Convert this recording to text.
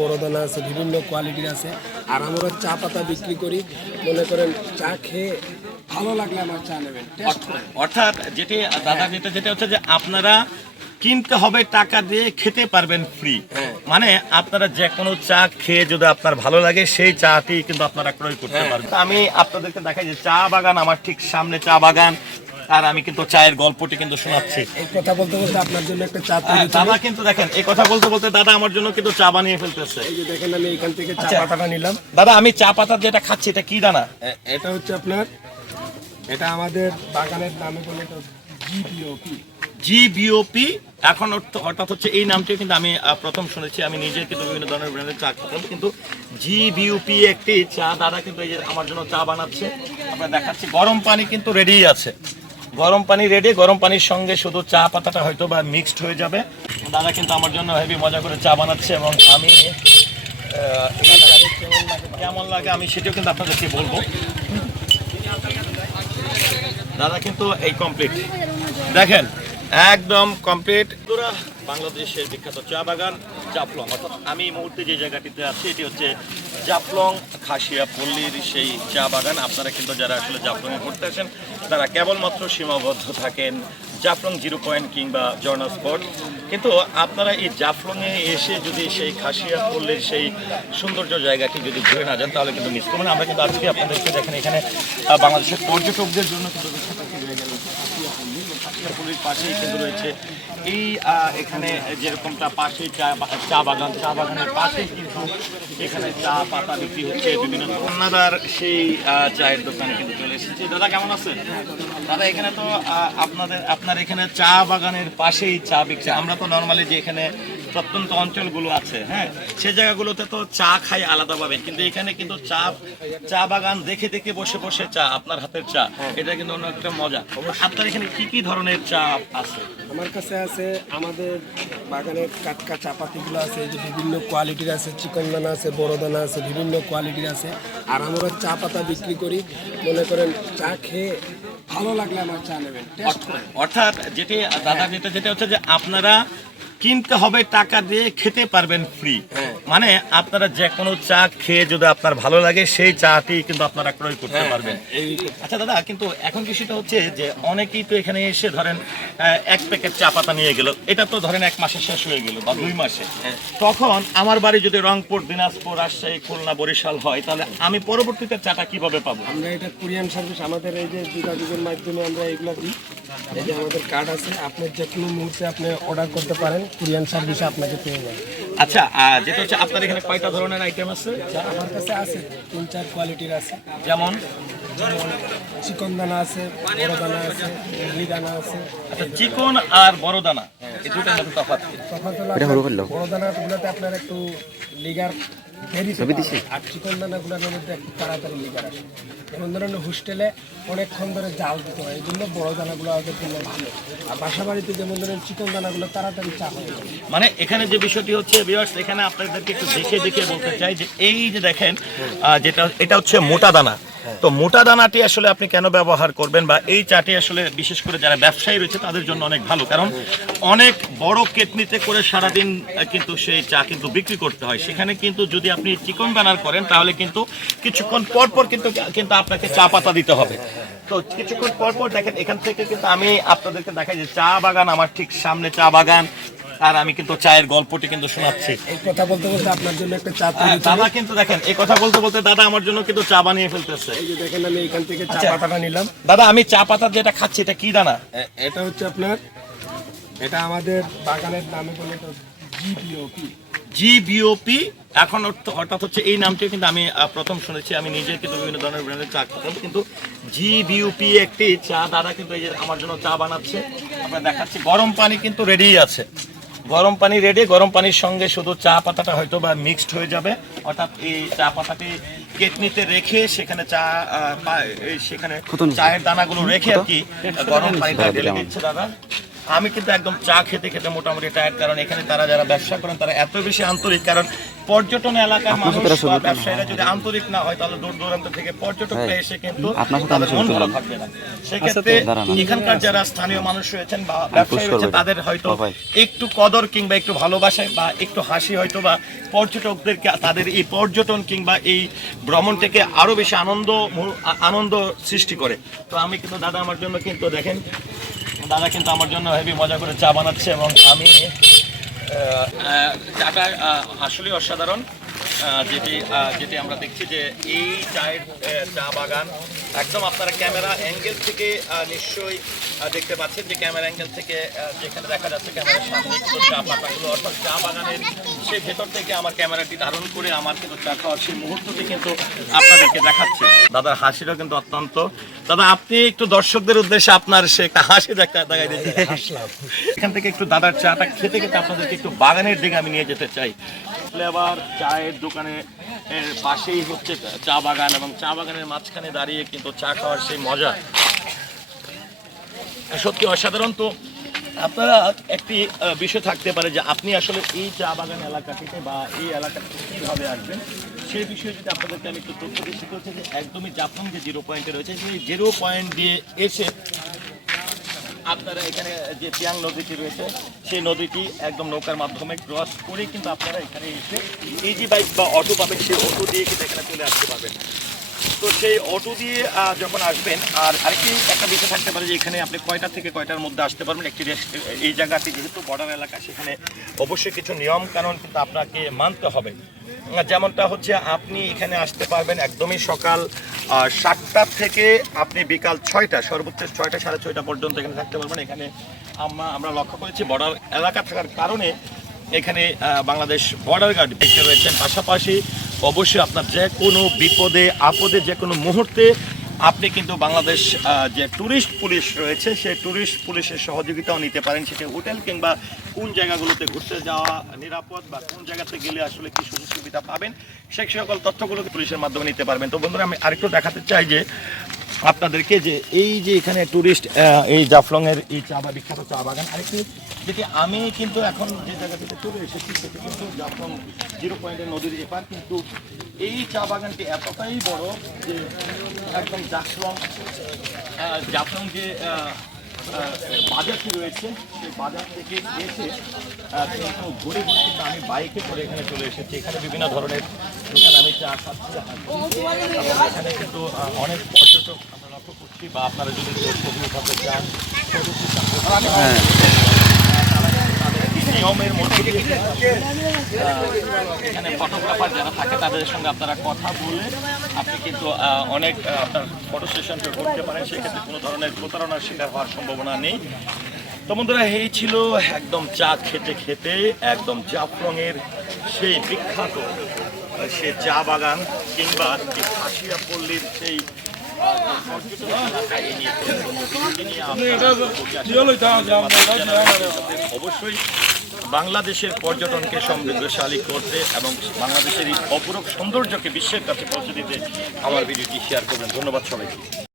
বড় দানা আছে বিভিন্ন কোয়ালিটির আছে। আর আমরা চা পাতা বিক্রি করি। মনে করেন চা খেয়ে ভালো লাগলে আমার চা নেবেন। অর্থাৎ যেটি দাদা যেটা যেটা হচ্ছে যে আপনারা কিনতে হবে টাকা দিয়ে খেতে পারবেন ফ্রি হ্যাঁ। মানে আপনারা যে কোনো চা খেয়ে যদি আপনার ভালো লাগে সেই চাটি কিন্তু আপনারা ক্রয় করতে হ্যাঁ। পারবেন। আমি আপনাদেরকে দেখাই যে চা বাগান আমার ঠিক সামনে চা বাগান। আর আমি কিন্তু চায়ের গল্পটি কিন্তু শোনাচ্ছি। এই কথা বলতে বলতে আপনার জন্য একটা চা তৈরি দাদা কিন্তু দেখেন এই কথা বলতে বলতে দাদা আমার জন্য কিন্তু চা বানিয়ে ফেলতেছে। এই যে দেখেন আমি এখান থেকে চা আচ্ছা। পাতাটা নিলাম। দাদা আমি চা পাতা যেটা খাচ্ছি এটা কি দানা? এটা হচ্ছে আপনার এটা আমাদের বাগানের নামে বলে তো জিপিওপি জিবিওপি এখন অর্থ- অর্থাৎ হচ্ছে এই নামটি কিন্তু আমি প্রথম শুনেছি আমি নিজে কিন্তু বিভিন্ন ধরনের ব্র্যান্ডের চা খেতাম কিন্তু জিবিউপি একটি চা দাদা কিন্তু এই যে আমার জন্য চা বানাচ্ছে। আমরা দেখাচ্ছি গরম পানি কিন্তু রেডি আছে। গরম পানি রেডি গরম পানির সঙ্গে শুধু চা পাতাটা হয়তো বা মিক্সড হয়ে যাবে। দাদা কিন্তু আমার জন্য হেভি মজা করে চা বানাচ্ছে এবং আমি কেমন লাগে- আমি সেটাও কিন্তু আপনাদেরকে বলব। দাদা কিন্তু এই কমপ্লিট দেখেন, একদম কমপ্লিট বাংলাদেশের বিখ্যাত চা বাগান জাফলং অর্থাৎ আমি মুহূর্তে যে জায়গাটিতে আছি, এটি হচ্ছে জাফলং খাসিয়া পল্লীর সেই চা বাগান। আপনারা কিন্তু যারা আসলে জাফলংয়ে ঘুরতে আসেন, তারা কেবলমাত্র সীমাবদ্ধ থাকেন জাফলং জিরো পয়েন্ট কিংবা জর্না স্পট। কিন্তু আপনারা এই জাফলংয়ে এসে যদি সেই খাসিয়া পল্লীর সেই সৌন্দর্য জায়গাটি যদি ঘুরে না যান, তাহলে কিন্তু মিস করবেন আমরা কিন্তু আজকে আপনাদেরকে দেখেন এখানে বাংলাদেশের পর্যটকদের জন্য কিন্তু পাশেই কিন্তু রয়েছে এই এখানে যেরকমটা পাশেই চা চা বাগান, চা বাগানের পাশে কিন্তু এখানে চা পাতা বিক্রি হচ্ছে বিভিন্ন কন্যাদার সেই চায়ের দোকানে কিন্তু চলে এসেছে। দাদা কেমন আছেন? দাদা এখানে তো আহ, আপনাদের আপনার এখানে চা বাগানের পাশেই চা বিকছে আমরা তো নর্মালি যে এখানে প্রত্যন্ত অঞ্চলগুলো আছে হ্যাঁ? সে জায়গাগুলোতে তো চা খাই আলাদাভাবে কিন্তু এখানে কিন্তু চা চা বাগান দেখে দেখে বসে বসে চা আপনার হাতের চা এটা কিন্তু অন্য একটা মজা। আপনার এখানে কি কি ধরনের চা আছে? আমার কাছে আছে আমাদের বাগানের কাটকা চা পাতিগুলো আছে যে বিভিন্ন কোয়ালিটির আছে চিকন দানা আছে বড় দানা আছে বিভিন্ন কোয়ালিটির আছে আর আমরা চা পাতা বিক্রি করি। মনে করেন চা খেয়ে ভালো লাগলে আমার চা নেবেন অর্থাৎ যেটি দাদা যেটা যেটা হচ্ছে যে আপনারা কিনতে হবে টাকা দিয়ে খেতে পারবেন ফ্রি। মানে আপনারা যে কোনো চা খেয়ে যদি আপনার ভালো লাগে সেই চাটি কিন্তু আপনারা ক্রয় করতে হ্যাঁ, পারবেন। আচ্ছা দাদা কিন্তু এখন কি সেটা হচ্ছে যে অনেকেই তো এখানে এসে ধরেন এক প্যাকেট চা পাতা নিয়ে গেল। এটা তো ধরেন এক মাসে শেষ হয়ে গেল বা দুই মাসে। হ্যাঁ। তখন আমার বাড়ি যদি রংপুর দিনাজপুর রাজশাহী খুলনা বরিশাল হয় তাহলে আমি পরবর্তীতে চাটা কীভাবে পাবো? আমরা এটা কুরিয়ান সার্ভিস আমাদের এই যে যোগাযোগের মাধ্যমে আমরা এগুলো দিই। এই যে আমাদের কার্ড আছে আপনি যে কোনো মুহূর্তে আপনি অর্ডার করতে পারেন কুরিয়ান সার্ভিসে আপনাকে পেয়ে যাবেন আচ্ছা যেটা হচ্ছে আপনার এখানে কয়টা ধরনের আইটেম আছে? আমার কাছে আছে তিন চার কোয়ালিটির আছে। যেমন? চিকন দানা আছে বড় দানা আছে মুরগি দানা আছে। আচ্ছা চিকন আর বড় দানা। এই দুটার মধ্যে তফাৎ? তখন বড় দানাগুলোতে আপনার একটু লিগার আর চিকন মধ্যে একটু তাড়াতাড়ি লিগার আসে যেমন ধরেন হোস্টেলে অনেকক্ষণ ধরে জাল দিতে হয় এই জন্য বড় দানাগুলো আমাদের জন্য ভালো। আর বাসা বাড়িতে যেমন ধরেন চিকন দানাগুলো তাড়াতাড়ি চা হয়ে। যায় মানে এখানে যে বিষয়টি হচ্ছে ভিউয়ার্স এখানে আপনাদেরকে একটু দেখে দেখে বলতে চাই যে এই যে দেখেন যেটা এটা হচ্ছে মোটা দানা। তো মোটা দানাটি আসলে আপনি কেন ব্যবহার করবেন বা এই চাটি আসলে বিশেষ করে যারা ব্যবসায়ী রয়েছে, তাদের জন্য অনেক ভালো। কারণ অনেক বড় কেটনিতে করে সারাদিন কিন্তু সেই চা কিন্তু বিক্রি করতে হয়। সেখানে কিন্তু যদি আপনি চিকন দানার করেন, তাহলে কিন্তু কিছুক্ষণ পর পর কিন্তু কিন্তু আপনাকে চা পাতা দিতে হবে। তো কিছুক্ষণ পর পর দেখেন, এখান থেকে কিন্তু আমি আপনাদেরকে দেখাই যে চা বাগান, আমার ঠিক সামনে চা বাগান। আর আমি কিন্তু চায়ের গল্পটি কিন্তু শোনাচ্ছি। এই কথা বলতে বলতে আপনার জন্য একটা চা তৈরি দাদা কিন্তু দেখেন এই কথা বলতে বলতে দাদা আমার জন্য কিন্তু চা বানিয়ে ফেলতেছে। এই যে দেখেন আমি এখান থেকে চা আচ্ছা। পাতাটা নিলাম। দাদা আমি চা পাতা যেটা খাচ্ছি এটা কি দানা? এটা হচ্ছে আপনার এটা আমাদের বাগানের নামে বলে তো জিপিওপি জিবিওপি এখন অর্থ- অর্থাৎ হচ্ছে এই নামটি কিন্তু আমি প্রথম শুনেছি। আমি নিজে কিন্তু বিভিন্ন ধরনের ব্র্যান্ডের চা খেতাম কিন্তু জিবিউপি একটি চা দাদা কিন্তু এই যে আমার জন্য চা বানাচ্ছে। আমরা দেখাচ্ছি গরম পানি কিন্তু রেডি আছে। গরম পানি রেডি গরম পানির সঙ্গে শুধু চা পাতাটা হয়তো বা মিক্সড হয়ে যাবে। অর্থাৎ এই চা পাতাটি কেটনিতে রেখে সেখানে চা সেখানে চায়ের দানাগুলো রেখে আর কি গরম পানিটা ঢেলে দিচ্ছে দাদা। আমি কিন্তু একদম চা খেতে খেতে মোটামুটি টায়ার্ড কারণ এখানে তারা যারা ব্যবসা করেন তারা এত বেশি আন্তরিক কারণ পর্যটন এলাকার মানুষ বা ব্যবসায়ীরা যদি আন্তরিক না হয় তাহলে দূর দূরান্ত থেকে পর্যটকরা এসে কিন্তু তাদের মন ভালো থাকবে না। সেক্ষেত্রে এখানকার যারা স্থানীয় মানুষ রয়েছেন বা ব্যবসায়ী রয়েছেন তাদের হয়তো একটু কদর কিংবা একটু ভালোবাসায় বা একটু হাসি হয়তো বা পর্যটকদেরকে তাদের এই পর্যটন কিংবা এই ভ্রমণ থেকে আরও বেশি আনন্দ আনন্দ সৃষ্টি করে। তো আমি কিন্তু দাদা আমার জন্য কিন্তু দেখেন দাদা কিন্তু আমার জন্য হেভি মজা করে চা বানাচ্ছে এবং আমি চাটা আসলে আসলেই অসাধারণ। যেটি যেটি আমরা দেখছি যে এই চায়ের চা বাগান একদম আপনারা ক্যামেরা অ্যাঙ্গেল থেকে নিশ্চয়ই দেখতে পাচ্ছেন যে ক্যামেরা অ্যাঙ্গেল থেকে যেখানে দেখা যাচ্ছে ক্যামেরার সামনে চা পাতাগুলো অর্থাৎ চা বাগানের সেই ভেতর থেকে আমার ক্যামেরাটি ধারণ করে আমার কিন্তু চা খাওয়ার সেই মুহূর্তটি কিন্তু আপনাদেরকে দেখাচ্ছে। দাদার হাসিটাও কিন্তু অত্যন্ত। দাদা আপনি একটু দর্শকদের উদ্দেশ্যে আপনার সে একটা হাসি দেখা দেখাই দিতে এখান থেকে একটু দাদার চাটা খেতে খেতে আপনাদেরকে একটু বাগানের দিকে আমি নিয়ে যেতে চাই। ফ্লেভার চায়ের দোকানে এর পাশেই হচ্ছে চা বাগান এবং চা বাগানের মাঝখানে দাঁড়িয়ে কিন্তু চা খাওয়ার সেই মজা। সত্যি অসাধারণ তো আপনারা একটি বিষয় থাকতে পারে যে আপনি আসলে এই চা বাগান এলাকাটিতে বা এই এলাকাটিতে কীভাবে আসবেন? সেই বিষয়ে যদি আপনাদেরকে আমি একটু তথ্য দিচ্ছি হচ্ছে যে একদমই জাপান যে জিরো পয়েন্টে রয়েছে, সেই জিরো পয়েন্ট দিয়ে এসে আপনারা এখানে যে চিয়াং নদীটি রয়েছে, সেই নদীটি একদম নৌকার মাধ্যমে ক্রস করে কিন্তু আপনারা এখানে এসে ইজি বাইক বা অটো পাবেন, সেই অটো দিয়ে কিন্তু এখানে চলে আসতে পারবেন। তো সেই অটো দিয়ে যখন আসবেন, আর আরেকটি একটা বিষয় থাকতে পারে যে এখানে আপনি কয়টা থেকে কয়টার মধ্যে আসতে পারবেন, একটি এই জায়গাটি যেহেতু বর্ডার এলাকা, সেখানে অবশ্যই কিছু নিয়ম কানুন কিন্তু আপনাকে মানতে হবে। যেমনটা হচ্ছে আপনি এখানে আসতে পারবেন একদমই সকাল সাতটা থেকে আপনি বিকাল ছয়টা, সর্বোচ্চ ছয়টা, সাড়ে ছয়টা পর্যন্ত এখানে থাকতে পারবেন। এখানে আমরা আমরা লক্ষ্য করেছি বর্ডার এলাকা থাকার কারণে এখানে বাংলাদেশ বর্ডার গার্ড দেখতে রয়েছেন। পাশাপাশি অবশ্যই আপনার যে কোনো বিপদে, আপদে যে কোনো মুহূর্তে আপনি কিন্তু বাংলাদেশ যে ট্যুরিস্ট পুলিশ রয়েছে সেই ট্যুরিস্ট পুলিশের সহযোগিতাও নিতে পারেন। সেটা হোটেল কিংবা কোন জায়গাগুলোতে ঘুরতে যাওয়া নিরাপদ বা কোন জায়গাতে গেলে আসলে কি সুযোগ সুবিধা পাবেন সেই সকল তথ্যগুলোকে পুলিশের মাধ্যমে নিতে পারবেন। তো বন্ধুরা, আমি আরেকটু দেখাতে চাই যে আপনাদেরকে যে এই যে এখানে ট্যুরিস্ট এই জাফলংয়ের এই চা বা বিখ্যাত চা বাগান, আরেকটি যেটি আমি কিন্তু এখন যে জায়গাটিতে চলে এসেছি, সেটি কিন্তু জাফলং জিরো পয়েন্টের নদীর এপার। কিন্তু এই চা বাগানটি এতটাই বড় যে একদম জাফলং জাফলং যে বাজারটি রয়েছে, সেই বাজার থেকে এসে ঘুরে ঘুরে আমি বাইকে করে এখানে চলে এসেছি। এখানে বিভিন্ন ধরনের এখানে কিন্তু অনেক পর্যটক আপনারা যদি নিয়মের মধ্যে এখানে ফটোগ্রাফার যারা থাকে তাদের সঙ্গে আপনারা কথা বলে আপনি কিন্তু অনেক আপনার ফটো সেশন করতে পারেন সেক্ষেত্রে কোনো ধরনের প্রতারণার শিকার হওয়ার সম্ভাবনা নেই তো বন্ধুরা, এই ছিল একদম চা খেতে খেতে, একদম জাফলংয়ের সেই বিখ্যাত সে চা বাগান কিংবা খাসিয়া পল্লীর সেই অবশ্যই বাংলাদেশের পর্যটনকে সমৃদ্ধশালী করতে এবং বাংলাদেশের এই অপরূপ সৌন্দর্যকে বিশ্বের কাছে পৌঁছে দিতে আমার ভিডিওটি শেয়ার করবেন। ধন্যবাদ সবাইকে।